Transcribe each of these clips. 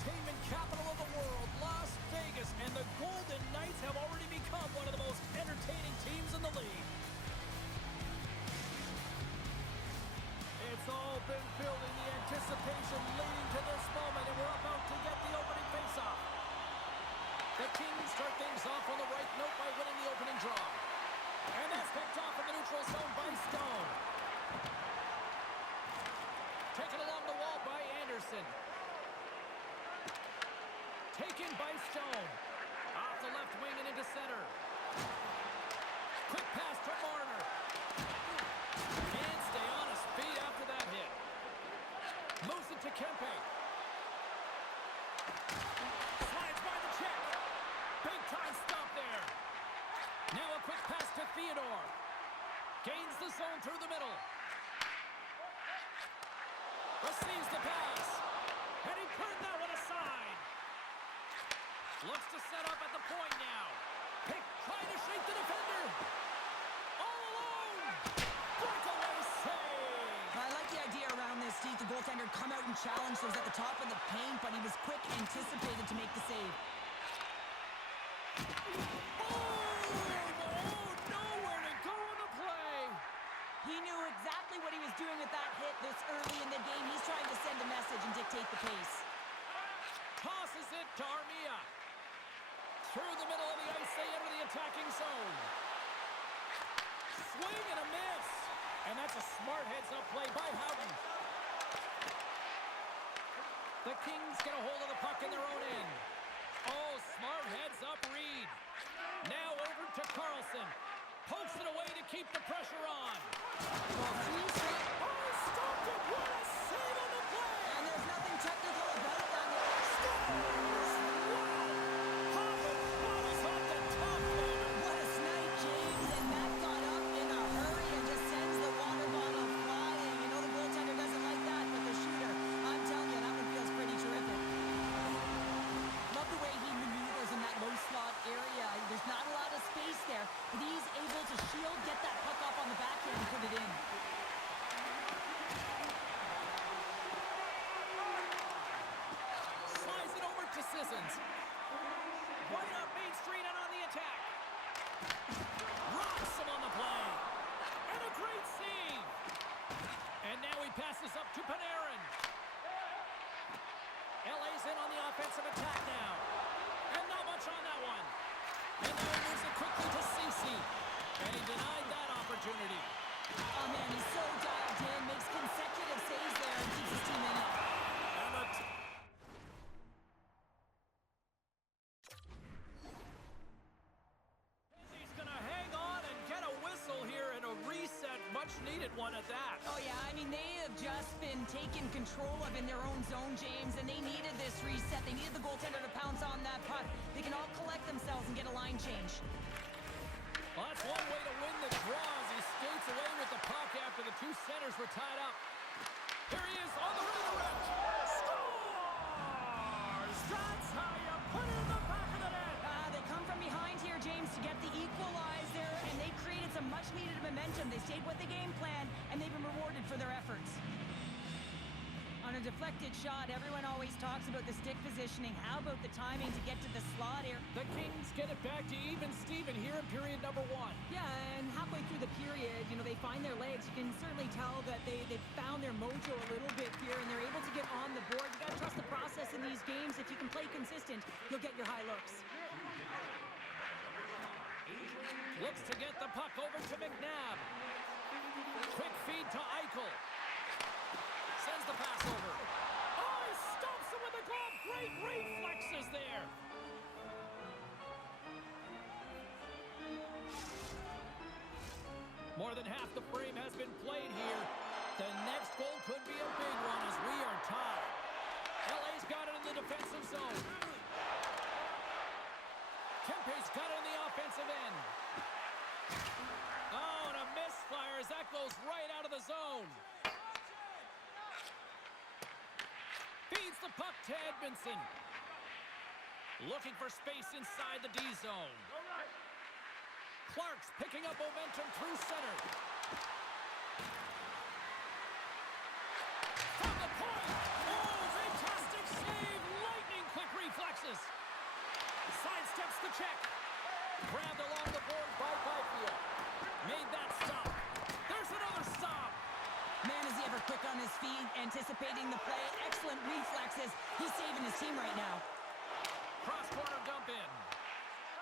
entertainment capital of the world, Las Vegas, and the Golden Knights have already become one of the most entertaining teams in the league. It's all been building, the anticipation leading to this moment, and we're about to get the opening faceoff. The Kings start things off on the right note by winning the opening draw. And that's picked off in the neutral zone by Stone. Taken along the wall by Anderson. Taken by Stone. Off the left wing and into center. Quick pass to Marner. Can't stay on his feet after that hit. Moves it to Kempe. Slides by the check. Big time stop there. Now a quick pass to Theodore. Gains the zone through the middle. Receives the pass. And he turned that one aside. Looks to set up at the point now. Pick trying to shake the defender. All alone. Breakaway save. I like the idea around this, Steve. The goaltender come out and challenge those at the top of the paint, but he was quick, anticipated to make the save. Nowhere to go on the play. He knew exactly what he was doing with that hit this early in the game. He's trying to send a message and dictate the pace. Tosses it to Armia. Through the middle of the ice, they enter the attacking zone. Swing and a miss. And that's a smart heads-up play by Houghton. The Kings get a hold of the puck in their own end. Oh, smart heads-up read. Now over to Carlson. Pokes it away to keep the pressure on. Oh, stopped it. What a save on the play. And there's nothing technical about that. Scores! Wow! Hoffman off the top corner. What a snipe, James. And that got up in a hurry and just sends the water bottle flying. You know the goaltender doesn't like that, but the shooter, I'm telling you, that one feels pretty terrific. Love the way he maneuvers in that low slot area. There's not a lot of space there, but he's able to shield, get that puck up on the backhand and put it in. Slides it over to Sissons. Right up Main Street and on the attack. Rocks him on the play. And a great save. And now he passes up to Panarin. LA's in on the offensive attack now. And not much on that one. And now he moves it quickly to Ceci. And he denied that opportunity. Oh, man, he's so dialed in, makes consecutive saves there and keeps his team in it. Emmett. He's going to hang on and get a whistle here and a reset, much needed one at that. Oh, yeah, I mean, they have just been taken control of in their own zone, James, and they needed this reset. They needed the goaltender to pounce on that puck. They can all collect themselves and get a line change. Well, that's one way to win the draw as he skates away with the puck after the two centers were tied up. Here he is on the redirect. Scores! That's how you put it in the back of the net. They come from behind here, James, to get the equalizer, and they created some much-needed momentum. They stayed with the game plan, and they've been rewarded for their efforts. On a deflected shot, everyone always talks about the stick positioning. How about the timing to get to the slot here? The Kings get it back to even Steven here in period number 1. Yeah, and halfway through the period, you know, they find their legs. You can certainly tell that they've found their mojo a little bit here, and they're able to get on the board. You got to trust the process in these games. If you can play consistent, you'll get your high looks. Looks to get the puck over to McNabb. Quick feed to Eichel. Sends the pass over. Oh, he stops him with the glove. Great reflexes there. More than half the frame has been played here. The next goal could be a big one as we are tied. LA's got it in the defensive zone. Kempe's got it in the offensive end. Oh, and a misfire as that goes right out of the zone. Feeds the puck to Edmondson. Looking for space inside the D zone. Clark's picking up momentum through center. From the point. Oh, fantastic save. Lightning Man, is he ever quick on his feet, anticipating the play. Excellent reflexes. He's saving his team right now. Cross-corner dump in.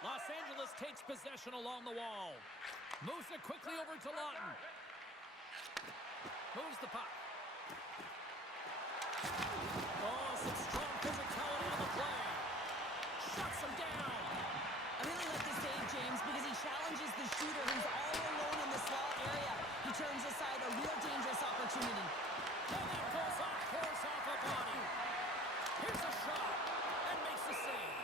Los Angeles takes possession along the wall. Moves it quickly over to Lawton. Moves the puck. Oh, some strong physicality on the play. Shuts him down. I really like this save, James, because he challenges the shooter who's all alone in the slot area. He turns aside a real dangerous opportunity. And that goes off, force off a body. Here's a shot, and makes the save.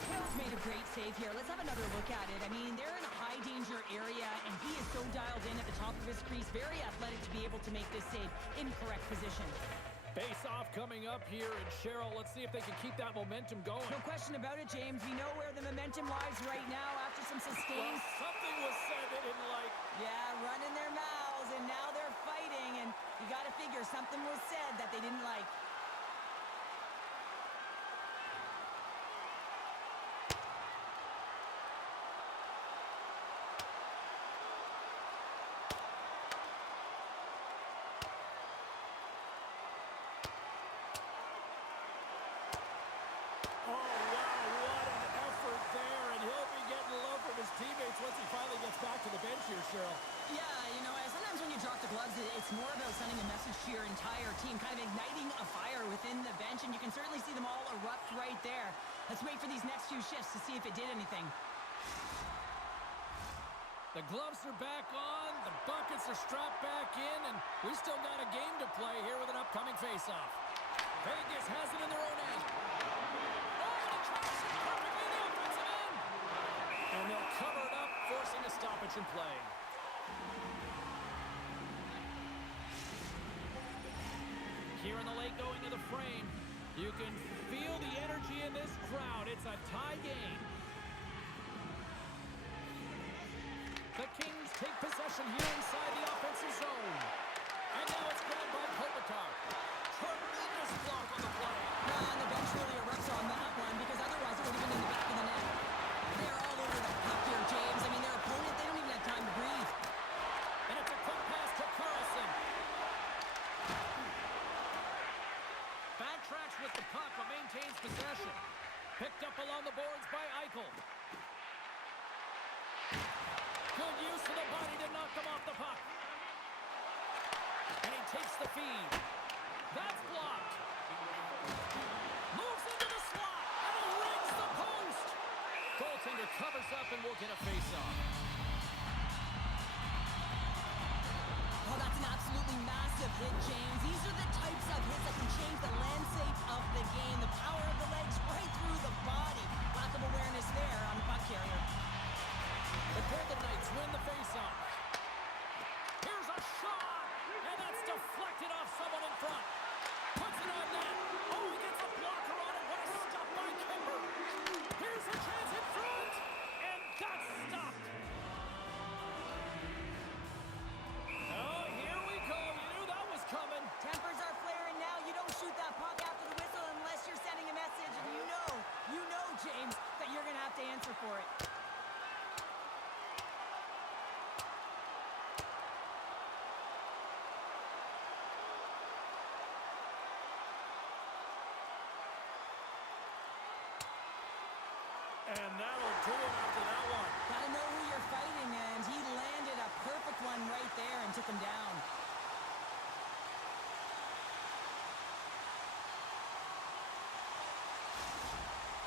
He's made a great save here. Let's have another look at it. I mean, they're in a high-danger area, and he is so dialed in at the top of his crease. Very athletic to be able to make this save in correct position. Face-off coming up here, and Cheryl, let's see if they can keep that momentum going. No question about it, James. We know where the momentum lies right now after some Well, sustained... something was said they didn't like. Yeah, running their mouths, and now they're fighting, and you got to figure something was said that they didn't like. Oh, wow, what an effort there, and he'll be getting love from his teammates once he finally gets back to the bench here, Cheryl. Yeah, you know, sometimes when you drop the gloves, it's more about sending a message to your entire team, kind of igniting a fire within the bench, and you can certainly see them all erupt right there. Let's wait for these next few shifts to see if it did anything. The gloves are back on, the buckets are strapped back in, and we still got a game to play here with an upcoming face-off. Vegas has it in their own end. Oh, and he tries it perfectly in the offensive end. And they'll cover it up, forcing a stoppage in play. Here in the late going to the frame, you can feel the energy in this crowd. It's a tie game. The Kings take possession here inside the offensive zone. And now it's grabbed by Kopitar. Tremendous block on the play. And the bench really erupts on that one, because otherwise it would have been in the back of the net. They're all over the puck here, James. I mean, their opponent, they don't even have time to breathe. And it's a quick pass to Carlson. Backtracks with the puck, but maintains possession. Picked up along the boards by Eichel. Good use of the body to knock them off the puck. And he takes the feed. That's blocked. Moves into the slot, and he rings the post. Goaltender covers up and will get a face-off. Oh, that's an absolutely massive hit, James. These are the types of hits that can change the landscape of the game. The power of the legs right through the body. Lack of awareness there on the puck carrier. The Golden Knights win the face-off. Here's a shot, and that's deflected off someone in front. Puts it on net. Oh, he gets a blocker on it. What a stop by Kimber. Here's a chance in front, and that's stopped. Oh, here we go. You knew that was coming. Tempers are flaring now. You don't shoot that puck after the whistle unless you're sending a message. And you know, James, that you're going to have to answer for it. And that'll do it after that one. Gotta know who you're fighting, and he landed a perfect one right there and took him down.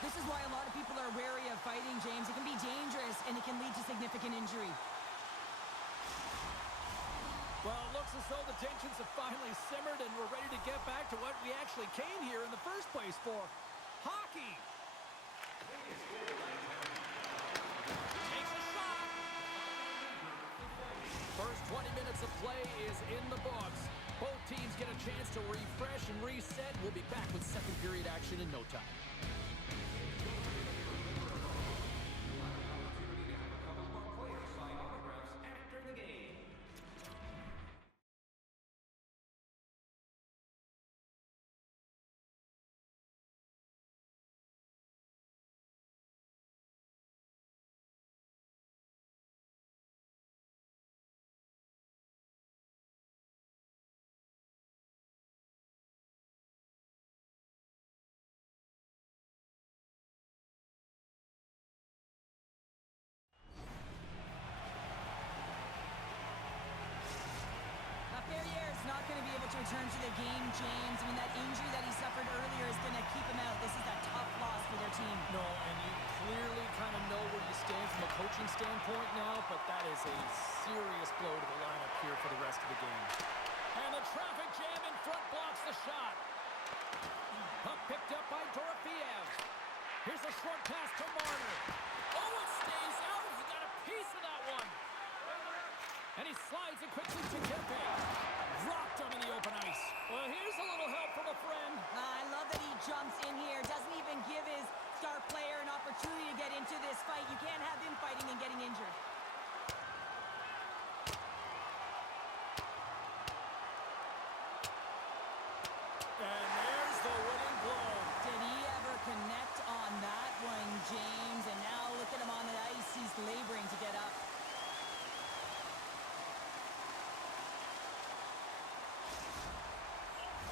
This is why a lot of people are wary of fighting, James. It can be dangerous, and it can lead to significant injury. Well, it looks as though the tensions have finally simmered and we're ready to get back to what we actually came here in the first place for. Hockey! Takes a shot! First 20 minutes of play is in the books. Both teams get a chance to refresh and reset. We'll be back with second period action in no time. return to the game, James. I mean, that injury that he suffered earlier is going to keep him out. This is a tough loss for their team. No, and you clearly kind of know where you stand from a coaching standpoint now, but that is a serious blow to the lineup here for the rest of the game. And the traffic jam in front blocks the shot. Puck picked up by Dorofeev. Here's a short pass to Marner. Oh, it stays out. He got a piece of that one. And he slides it quickly to Kempe. Dropped him in the open ice. Well, here's a little help from a friend. I love that he jumps in here. Doesn't even give his star player an opportunity to get into this fight. You can't have him fighting and getting injured. And there's the winning blow. Did he ever connect on that one, James? And now look at him on the ice. He's laboring to get up.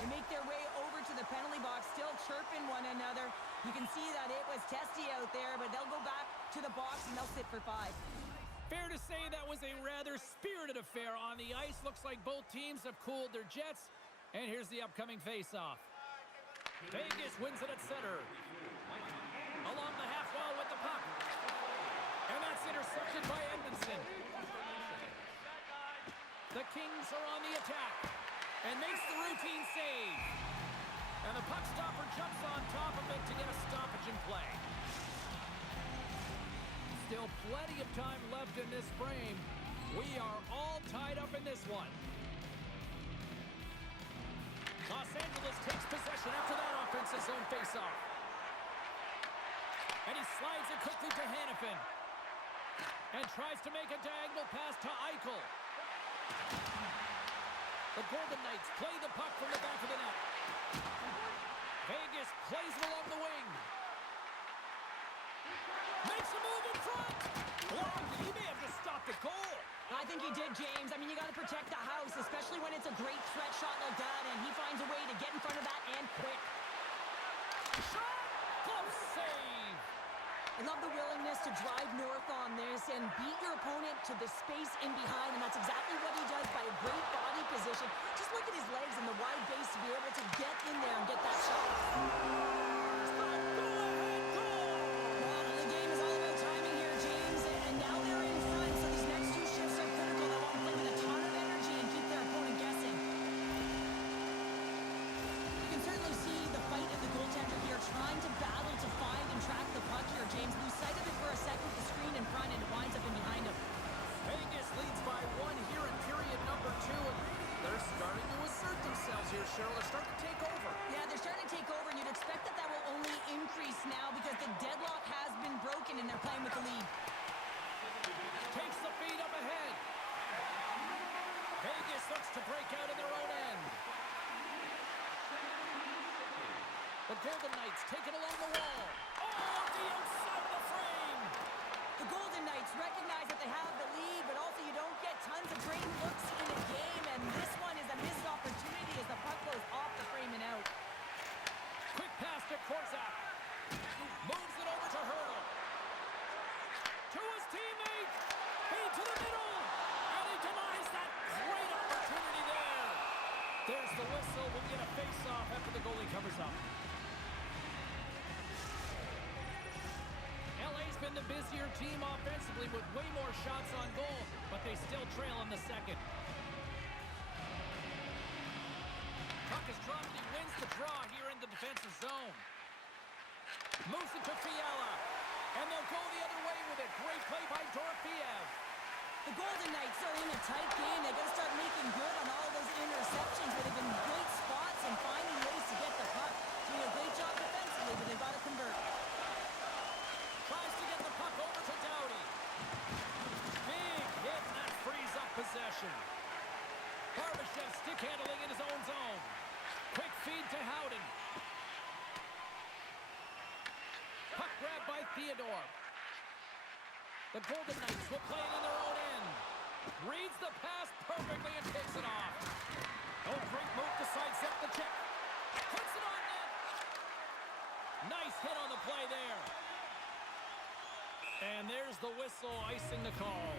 They make their way over to the penalty box, still chirping one another. You can see that it was testy out there, but they'll go back to the box and they'll sit for 5. Fair to say that was a rather spirited affair on the ice. Looks like both teams have cooled their jets. And here's the upcoming face-off. Vegas wins it at center. Along the half wall with the puck. And that's intercepted by Edmondson. The Kings are on the attack. And makes the routine save. And the puck stopper jumps on top of it to get a stoppage in play. Still plenty of time left in this frame. We are all tied up in this one. Los Angeles takes possession after that offensive zone faceoff. And he slides it quickly to Hanifin. And tries to make a diagonal pass to Eichel. The Golden Knights play the puck from the back of the net. Vegas plays it along the wing. Makes a move in front. Blocked. He may have just stopped the goal. I think he did, James. I mean, you got to protect the house, especially when it's a great threat shot like that, and he finds a way to get in front of that and quick. Shot! Close save! I love the willingness to drive north on this and beat your opponent to the space in behind, and that's exactly what he does by a great body position. Just look at his legs and the wide base to be able to get in there and get that shot. Well, the game is all about timing here, James, and now they're in front, so these next 2 shifts are critical. They want to play with a ton of energy and keep their opponent guessing. You can certainly see the fight of the goaltender here, trying to battle to find and track the puck here, James. Lose sight of it for a second with the screen in front, and it winds up in behind him. Vegas leads by 1 here in period number 2, and they're starting to assert themselves here, Cheryl. They're starting to take over. Yeah, they're starting to take over, and you'd expect that that will only increase now because the deadlock has been broken, and they're playing with the lead. Takes the feed up ahead. Vegas looks to break out in their own end. The Golden Knights take it along the wall. Oh, the outside of the frame. The Golden Knights recognize that they have the lead, but also you don't get tons of great looks in a game, and this one is a missed opportunity as the puck goes off the frame and out. Quick pass to Korczak. Moves it over to Hurdle. To his teammate. Feed to the middle. And he denies that great opportunity there. There's the whistle. We'll get a face-off after the goalie covers up. LA's been the busier team offensively with way more shots on goal, but they still trail in the second. Puck is dropped, and he wins the draw here in the defensive zone. Moves it to Fiala, and they'll go the other way with it. Great play by Dorofeev. The Golden Knights are in a tight game. They got to start making good on all those interceptions, but they've been great spots and finding ways to get the puck. Doing a great job defensively, but they've got to convert. Tries to get the puck over to Doughty. Big hit, and that frees up possession. Barbashev stick handling in his own zone. Quick feed to Howden. Puck grabbed by Theodore. The Golden Knights will play it in their own end. Reads the pass perfectly and takes it off. Oh, great move to sidestep the check. Puts it on net. Nice hit on the play there. And there's the whistle icing the call.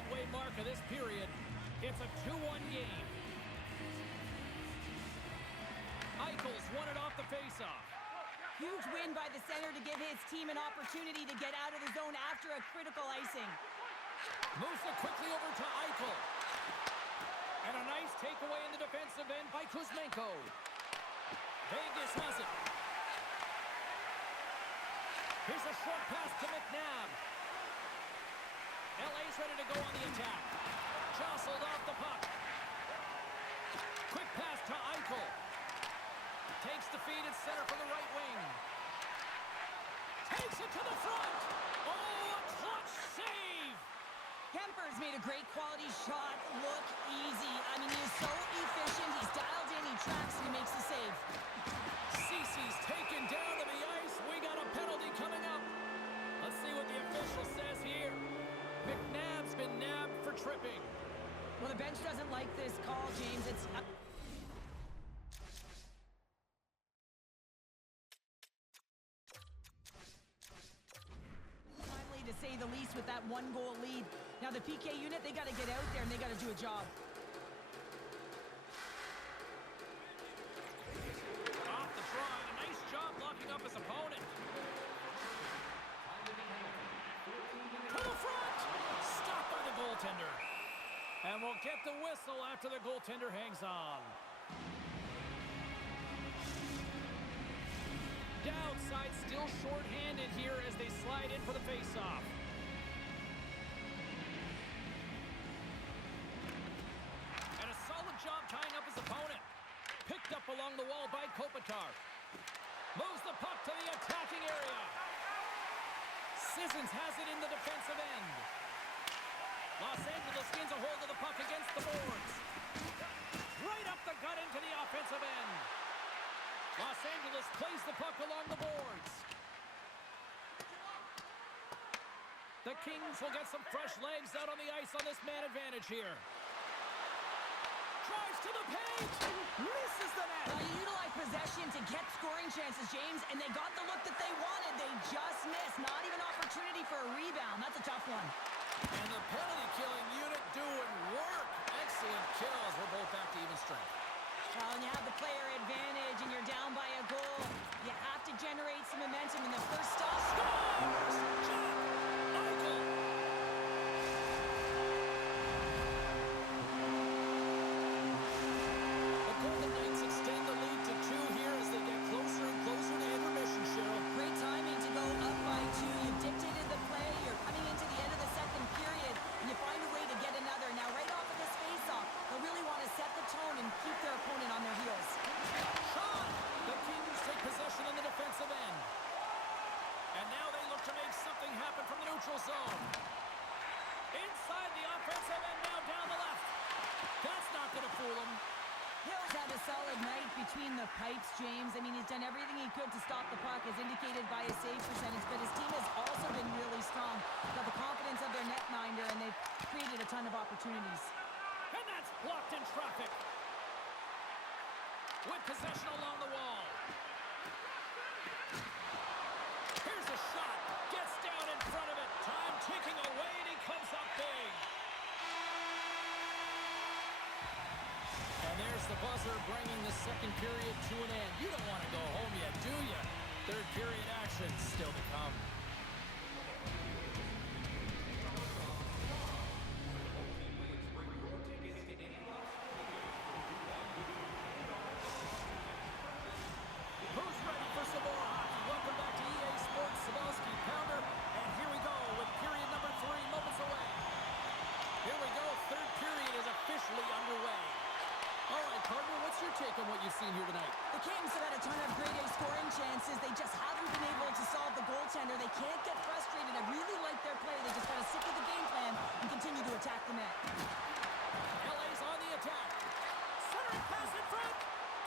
midway mark of this period. It's a 2-1 game. Eichel's won it off the faceoff. Huge win by the center to give his team an opportunity to get out of the zone after a critical icing. Moves it quickly over to Eichel. And a nice takeaway in the defensive end by Kuzmenko. Vegas has it. Here's a short pass to McNabb. LA's ready to go on the attack. Jostled off the puck. Quick pass to Eichel. Takes the feed at center from the right wing. Takes it to the front. Oh, a clutch save. Kemper's made a great quality shot look easy. I mean, he is so efficient. He's dialed in, he tracks, and he makes the save. Cece's taken down to the ice. We got a penalty coming up. Let's see what the official says here. McNabb's been nabbed for tripping. Well, the bench doesn't like this call, James. It's... timely to say the least with that one-goal lead. Now, the PK unit, they got to get out there and they got to do a job. Off the draw, and a nice job locking up his opponent. To the front! Stopped by the goaltender. And we'll get the whistle after the goaltender hangs on. Downside still short-handed here as they slide in for the face-off. And a solid job tying up his opponent. Picked up along the wall by Kopitar. Moves the puck to the attacking area. Sissons has it in the defensive end. Los Angeles gains a hold of the puck against the boards. Right up the gut into the offensive end. Los Angeles plays the puck along the boards. The Kings will get some fresh legs out on the ice on this man advantage here. Drives to the paint. Misses the net. Now, you utilize possession to get scoring chances, James, and they got the look that they wanted. They just missed. Not even opportunity for a rebound. That's a tough one. And the penalty-killing unit doing work. Excellent kills. We're both back to even strength. Well, when you have the player advantage and you're down by a goal, you have to generate some momentum in the first stop. Scores! Jack Eichel! The Golden Knights extend the lead to 2 here as they get closer and closer to intermission, Cheryl. Great timing to go up by 2. You've dictated the play. You're coming into the end of the second period, and you find a way to get another. Now, right off of this face-off, they'll really want to set the tone and keep their opponent on their heels. Shot! The Kings take possession in the defensive end. And now they look to make something happen from the neutral zone. Inside the offensive end, now down the left. That's not going to fool him. Hill's had a solid night between the pipes, James. I mean, he's done everything he could to stop the puck, as indicated by his save percentage, but his team has also been really strong. Got the confidence of their netminder, and they've created a ton of opportunities. And that's blocked in traffic. With possession along the wall. Here's a shot. Gets down in front of it. Time ticking away, and he comes up big. And there's the buzzer bringing the second period to an end. You don't want to go home yet, do you? Third period action still to come. Who's ready for some more hockey? Welcome back to EA Sports. Sabalski, Pounder, and here we go with period number 3 moments away. Here we go. Third period is officially underway. All right, partner, what's your take on what you've seen here tonight? The Kings have had a ton of grade A scoring chances. They just haven't been able to solve the goaltender. They can't get frustrated. I really like their play. They just got to stick with the game plan and continue to attack the net. LA's on the attack. Centering pass in front.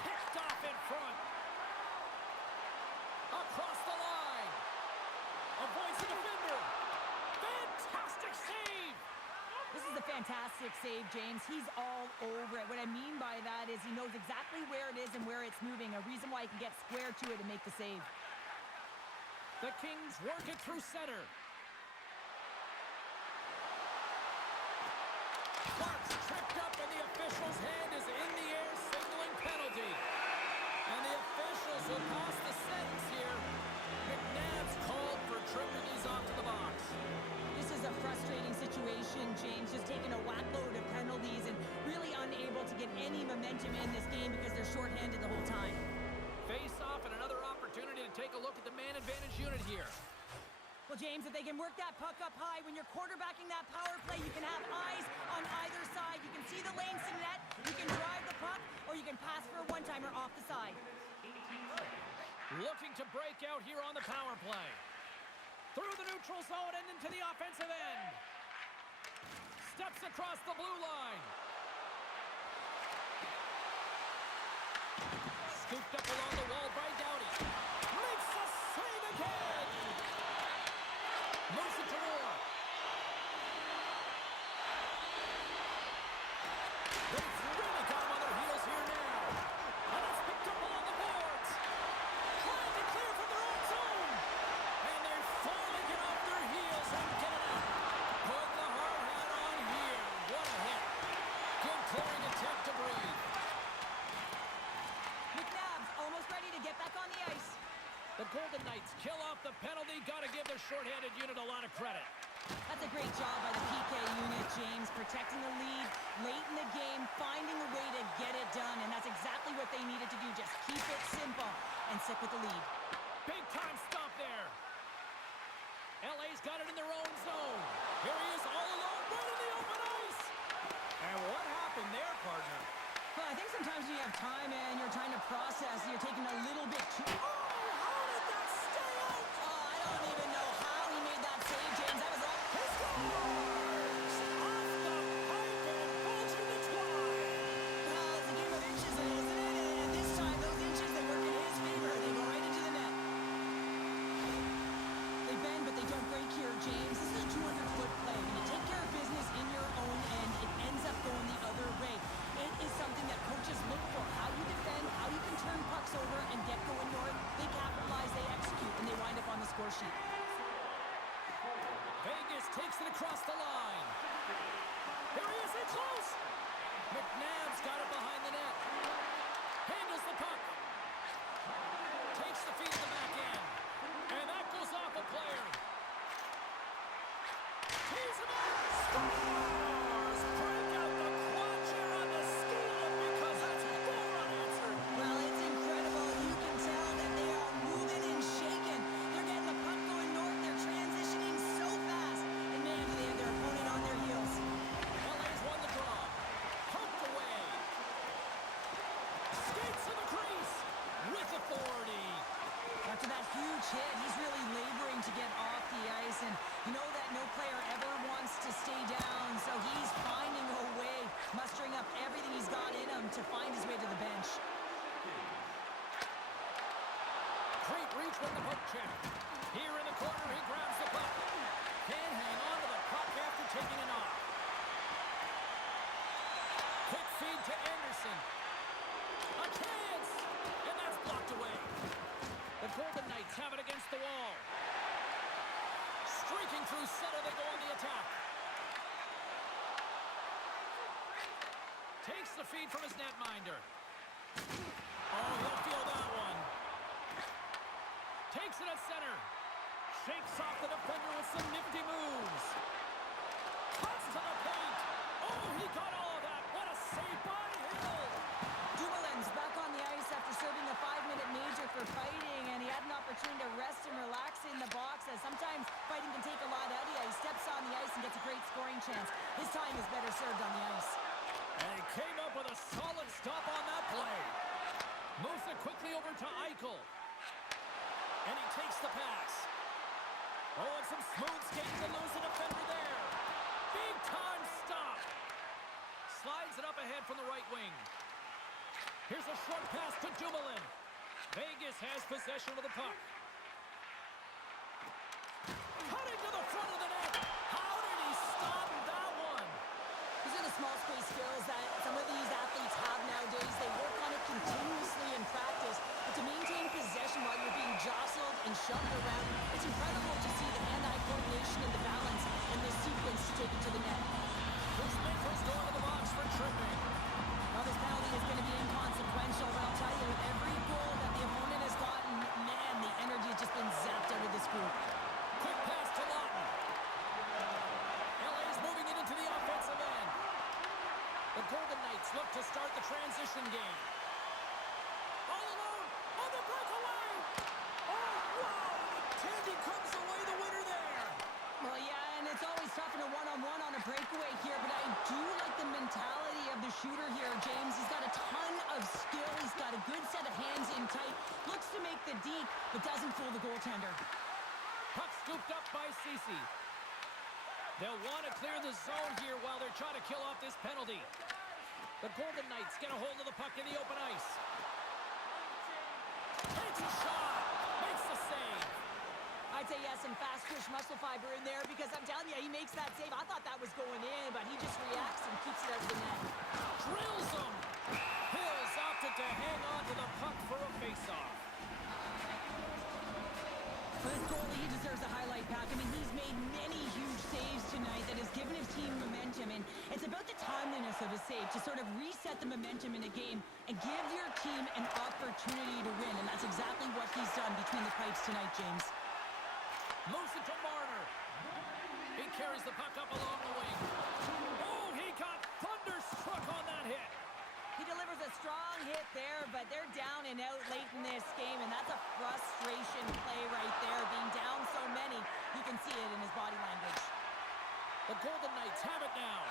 Picked off in front. Across the line. Avoids the defender. Fantastic save. This is a fantastic save, James. He's all over it. What I mean by that is he knows exactly where it is and where it's moving. A reason why he can get square to it and make the save. The Kings work it through center. Clark's tripped up, and the official's hand is in the air, signaling penalty. And the officials will pass the sentence here. McNabb's called for tripping. He's off to the box. This is a frustrating situation, James, just taking a whackload of penalties and really unable to get any momentum in this game because they're shorthanded the whole time. Face off and another opportunity to take a look at the man advantage unit here. Well, James, if they can work that puck up high, when you're quarterbacking that power play, you can have eyes on either side. You can see the lanes to net, you can drive the puck, or you can pass for a one-timer off the side. Looking to break out here on the power play. Through the neutral zone and into the offensive end. Steps across the blue line. Scooped up along the wall by Doughty. Makes a save again. Moves it to Moore. They've really got him on their heels here now. And it's picked up along the boards. Trying to clear from their own zone. And they're finally get off their heels and get it out. Put the hard hat on here. What a hit. Good clearing attempt to breathe. McNabb's almost ready to get back on the ice. The Golden Knights kill off the penalty. Got to give the shorthanded unit a lot of credit. That's a great job by the PK unit, James, protecting the lead late in the game, finding a way to get it done, and that's exactly what they needed to do. Just keep it simple and stick with the lead. Big time stop there. LA's got it in their own zone. Here he is all alone, right in the open ice. And what happened there, partner? Well, I think sometimes when you have time and you're trying to process, you're taking a little bit too... Oh, how did that stay out? Oh, I don't even know how he made that save, James. That was all... He scores! Off the pipe and bulging the twine. Well, it's a game of inches, isn't it? And this time, those inches, they work in his favor. They go right into the net. They bend, but they don't break here, James. This is a 200-foot play. When you take care of business in your own end, it ends up going the other way. It is something that coaches look for. How you defend, how you can turn pucks over and get going north. They capitalize, they execute, and they wind up on the score sheet. Vegas takes it across the line. Here he is, in close. McNabb's got it behind the net. Handles the puck. Takes the feed to the back end. And that goes off a player. Tees him up. Scores! Break out the quad here on the skate because that's four unanswered. Well, it's incredible. You can tell that they are moving and shaking. They're getting the puck going north. They're transitioning so fast. And man, do they have their opponent on their heels. LA's won the draw. Poked away. Skates to the crease with authority. After that huge hit, he's really laboring to get off the ice. And you know that no player ever wants to stay down. So he's finding a way, mustering up everything he's got in him to find his way to the bench. Great reach with the hook check. Here in the corner, he grabs the puck. Can't hang on to the puck after taking it off. Quick feed to Anderson. A chance! And that's blocked away. The Golden Knights have it against the wall. Streaking through center, they go on the attack. Takes the feed from his netminder. Oh, he'll feel that one. Takes it at center. Shakes off the defender with some nifty moves. Cuts to the paint. Oh, he got all of that. What a save by Hill. Dumoulin's back on the ice after serving a 5-minute major for fighting, and he had an opportunity to rest and relax in the box, as sometimes fighting can take a lot out of you. He steps on the ice and gets a great scoring chance. His time is better served on the ice. And he came up with a solid stop on that play. Moves it quickly over to Eichel. And he takes the pass. Oh, and some smooth skating to lose the defender there. Big time stop. Slides it up ahead from the right wing. Here's a short pass to Dumoulin. Vegas has possession of the puck. Cutting to the front of the net. How did he stop that one? These are the small space skills that some of these athletes have nowadays. They work on it continuously in practice. But to maintain possession while you're being jostled and shoved around, it's incredible to see the hand-eye coordination and the balance in this sequence to take it to the net. Kuzmenko's going to the box for tripping. Well, this penalty is going to be inconsequential, but I'll tell you, with every goal that the opponent has gotten, man, the energy has just been zapped out of this group. Quick pass to Lawton. LA's moving it into the offensive end. The Golden Knights look to start the transition game. All alone on the breakaway. Oh, wow! Tandy comes away the winner there. Well, yeah, and it's always tough in a one-on-one on a breakaway here, but I do like the mentality of the shooter here, James. He's got a ton of skill. He's got a good set of hands in tight. Looks to make the deke, but doesn't fool the goaltender. Puck scooped up by Ceci. They'll want to clear the zone here while they're trying to kill off this penalty. The Golden Knights get a hold of the puck in the open ice. Takes a shot. Makes the save. I'd say, yes, some fast twitch muscle fiber in there because I'm telling you, he makes that save. I thought that was going in, but he just reacts and keeps it out of the net. Drills him. Hills opted to hang on to the puck for a faceoff. For this goalie, he deserves a highlight pack. I mean, he's made many huge saves tonight that has given his team momentum, and it's about the timeliness of a save to sort of reset the momentum in a game and give your team an opportunity to win, and that's exactly what he's done between the pipes tonight, James. Moves it to Marner. He carries the puck up along the wing. Oh, he got thunderstruck on that hit. He delivers a strong hit there, but they're down and out late in this game, and that's a frustration play right there. Being down so many, you can see it in his body language. The Golden Knights have it now.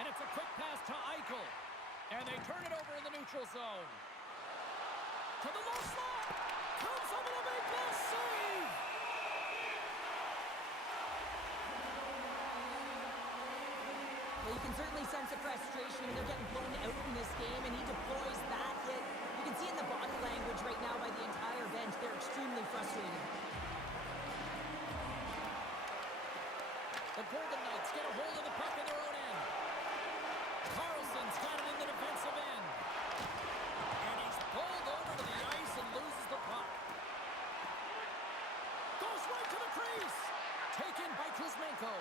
And it's a quick pass to Eichel. And they turn it over in the neutral zone. To the low slot. Comes up with a big pass save. Well, you can certainly sense the frustration. They're getting blown out in this game, and he deploys that hit. You can see in the body language right now by the entire bench, they're extremely frustrated. The Golden Knights get a hold of the puck in their own end. Carlson's got it in the defensive end. And he's pulled over to the ice and loses the puck. Goes right to the crease. Taken by Kuzmenko.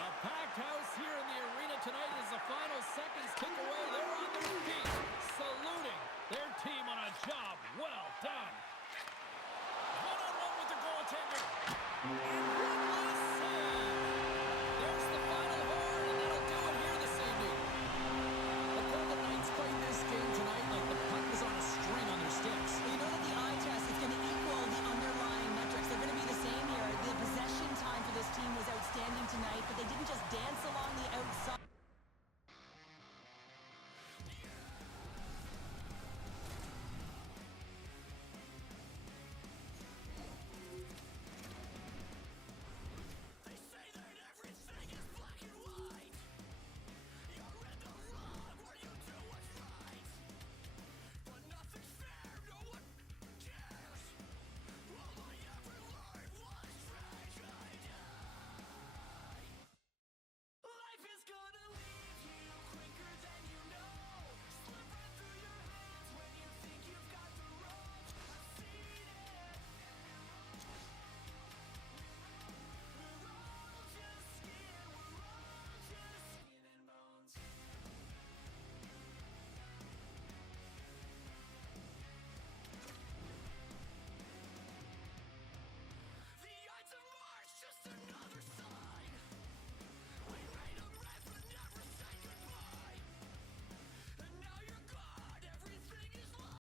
A packed house here in the arena tonight as the final seconds tick away. They're on their feet, saluting their team on a job well done. One-on-one with the goaltender.